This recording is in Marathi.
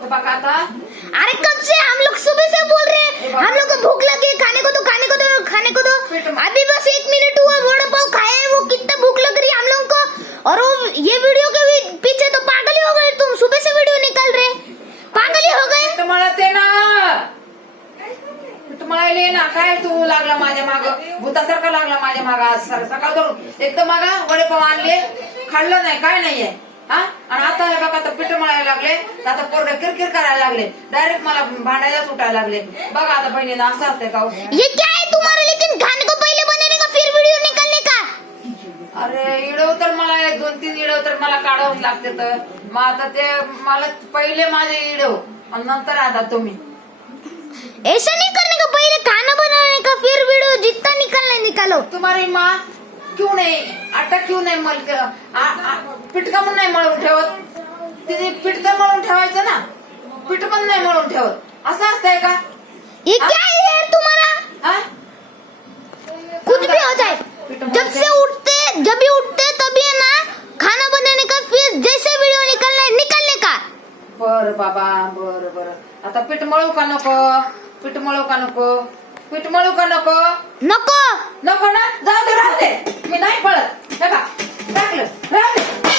तो बका था। अरे कब से हम लोग सुबह से बोल रहे हैं, हम लोग को भूख लगी है, खाने को दो खाने को दो खाने को दो। अभी बस 1 मिनट हुआ, वड़ा पाव खाया है, वो कितना भूख लग रही है हम लोगों को। और वो ये वीडियो के पीछे तो पागल ही हो गए तुम, सुबह से वीडियो निकाल रहे, पागल ही हो गए। पीठ मळते ना, पीठ मळायले ना, काय तू लागला माझ्या माग, भूतासारखा लागला माझ्या माग आज सकाळ धरून। एक तर मागा वडेपाव आणले, खाल्लं नाही, काय नाहीये हा। आणि आता हे बघा आता पीठ मळायला लागले, आता पोरगे किरकिर करायला लागले, डायरेक्ट मला भांडायला सुटायला लागले। बघा आता बहिणीला असं असतंय का? ये क्या है तुम्हारा, लेकिन खाने को पहले बनाने का फिर वीडियो निकालने का। अरे इडव तर मला 2-3 इडव तर मला काढावंच लागते, तर मग आता ते मला पहिले माझे इडव आणि नंतर आता तुम्ही। ऐसा नहीं करने का, पहले खाना बनाने का फिर वीडियो, जितना निकालना है निकालो। तुम्हारी माँ क्यों नहीं, आटा क्यों नहीं मल पीठ का पण नाही मळून ठेवत, तिने पीठ तर मळून ठेवायचं ना, पीठ पण नाही मळून ठेवत, असं असतंय का? ये क्या है यार तुम्हारा, हा? कुछ भी हो जाए, जब भी उठते तभी है ना खाना बनाने का, फिर जैसे वीडियो निकलना है निकलने का। बर बाबा, बर आता पीठ मळू का नको, पीठ मळू का नको, पीठ मळू का नको, नको नको ना, जाऊ दे, राहते मी नाही पळत, हे बघ टाकलं, राहते।